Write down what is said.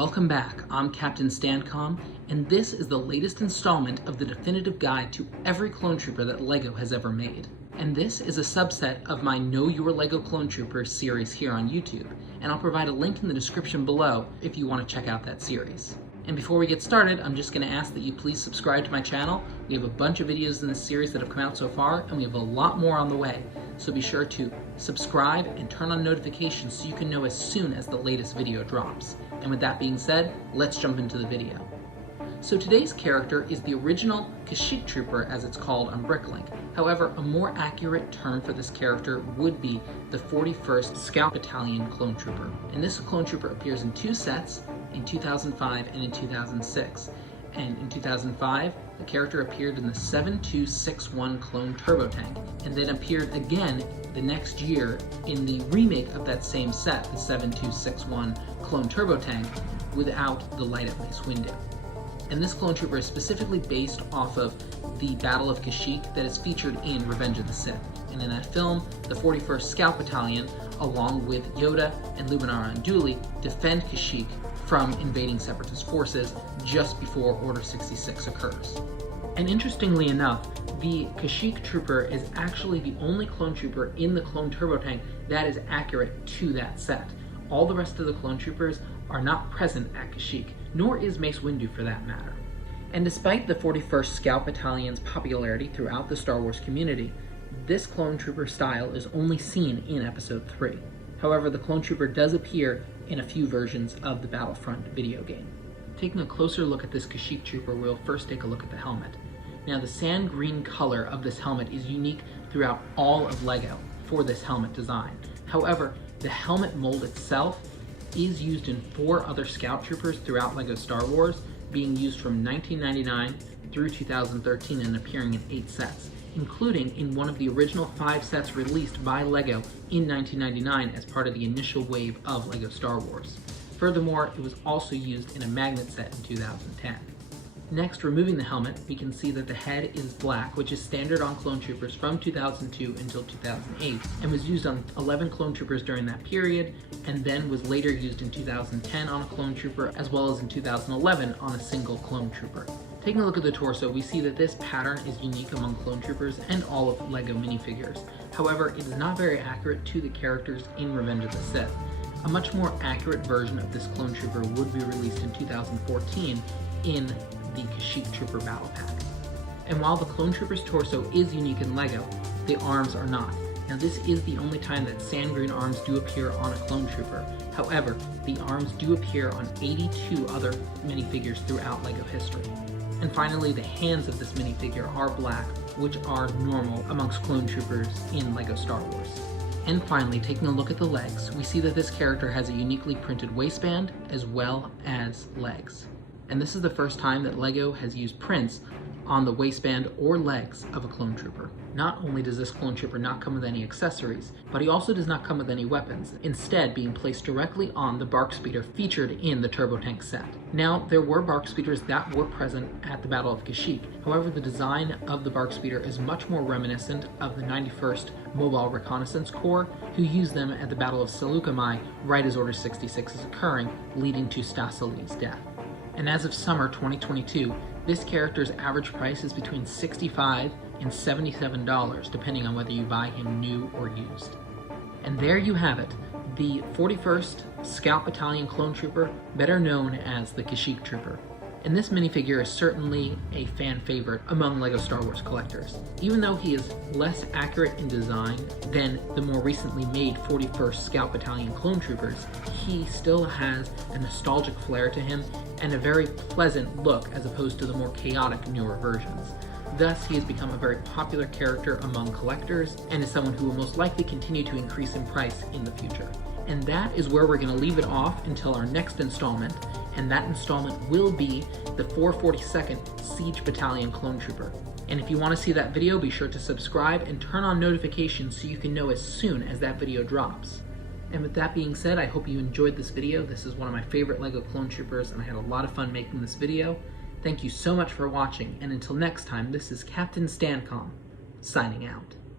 Welcome back, I'm Captain Stancom, and this is the latest installment of the definitive guide to every clone trooper that LEGO has ever made. And this is a subset of my Know Your LEGO Clone Troopers series here on YouTube, and I'll provide a link in the description below if you want to check out that series. And before we get started, I'm just going to ask that you please subscribe to my channel. We have a bunch of videos in this series that have come out so far, and we have a lot more on the way. So be sure to subscribe and turn on notifications so you can know as soon as the latest video drops. And with that being said, let's jump into the video. So today's character is the original Kashyyyk trooper, as it's called on Bricklink. However, a more accurate term for this character would be the 41st Scout Battalion Clone Trooper. And this clone trooper appears in two sets, in 2005 and in 2006. And in 2005, the character appeared in the 7261 Clone Turbo Tank, and then appeared again the next year in the remake of that same set, the 7261 Clone Turbo Tank, without the light at Mace Windu. And this clone trooper is specifically based off of the Battle of Kashyyyk that is featured in Revenge of the Sith. And in that film, the 41st Scout Battalion, along with Yoda and Luminara Unduli, defend Kashyyyk from invading Separatist forces just before Order 66 occurs. And interestingly enough, the Kashyyyk trooper is actually the only clone trooper in the Clone Turbo Tank that is accurate to that set. All the rest of the clone troopers are not present at Kashyyyk, nor is Mace Windu for that matter. And despite the 41st Scout Battalion's popularity throughout the Star Wars community, this clone trooper style is only seen in Episode 3. However, the clone trooper does appear in a few versions of the Battlefront video game. Taking a closer look at this Kashyyyk trooper, we'll first take a look at the helmet. Now, the sand green color of this helmet is unique throughout all of LEGO for this helmet design. However, the helmet mold itself is used in 4 other Scout Troopers throughout LEGO Star Wars, being used from 1999 through 2013 and appearing in 8 sets, including in one of the original 5 sets released by LEGO in 1999 as part of the initial wave of LEGO Star Wars. Furthermore, it was also used in a magnet set in 2010. Next, removing the helmet, we can see that the head is black, which is standard on clone troopers from 2002 until 2008, and was used on 11 clone troopers during that period, and then was later used in 2010 on a clone trooper, as well as in 2011 on a single clone trooper. Taking a look at the torso, we see that this pattern is unique among clone troopers and all of LEGO minifigures. However, it is not very accurate to the characters in Revenge of the Sith. A much more accurate version of this clone trooper would be released in 2014 in the Kashyyyk Trooper Battle Pack. And while the clone trooper's torso is unique in LEGO, the arms are not. Now, this is the only time that sand green arms do appear on a clone trooper. However, the arms do appear on 82 other minifigures throughout LEGO history. And finally, the hands of this minifigure are black, which are normal amongst clone troopers in LEGO Star Wars. And finally, taking a look at the legs, we see that this character has a uniquely printed waistband as well as legs. And this is the first time that LEGO has used prints on the waistband or legs of a clone trooper. Not only does this clone trooper not come with any accessories, but he also does not come with any weapons, instead being placed directly on the bark speeder featured in the Turbo Tank set. Now, there were bark speeders that were present at the Battle of Kashyyyk. However, the design of the bark speeder is much more reminiscent of the 91st Mobile Reconnaissance Corps, who used them at the Battle of Seleucami right as Order 66 is occurring, leading to Stasali's death. And as of summer 2022, this character's average price is between $65 and $77, depending on whether you buy him new or used. And there you have it, the 41st Scout Battalion Clone Trooper, better known as the Kashyyyk Trooper. And this minifigure is certainly a fan favorite among LEGO Star Wars collectors. Even though he is less accurate in design than the more recently made 41st Scout Battalion Clone Troopers, he still has a nostalgic flair to him and a very pleasant look as opposed to the more chaotic newer versions. Thus, he has become a very popular character among collectors and is someone who will most likely continue to increase in price in the future. And that is where we're going to leave it off until our next installment, and that installment will be the 442nd Siege Battalion Clone Trooper. And if you want to see that video, be sure to subscribe and turn on notifications so you can know as soon as that video drops. And with that being said, I hope you enjoyed this video. This is one of my favorite LEGO Clone Troopers, and I had a lot of fun making this video. Thank you so much for watching, and until next time, this is Captain Stancom, signing out.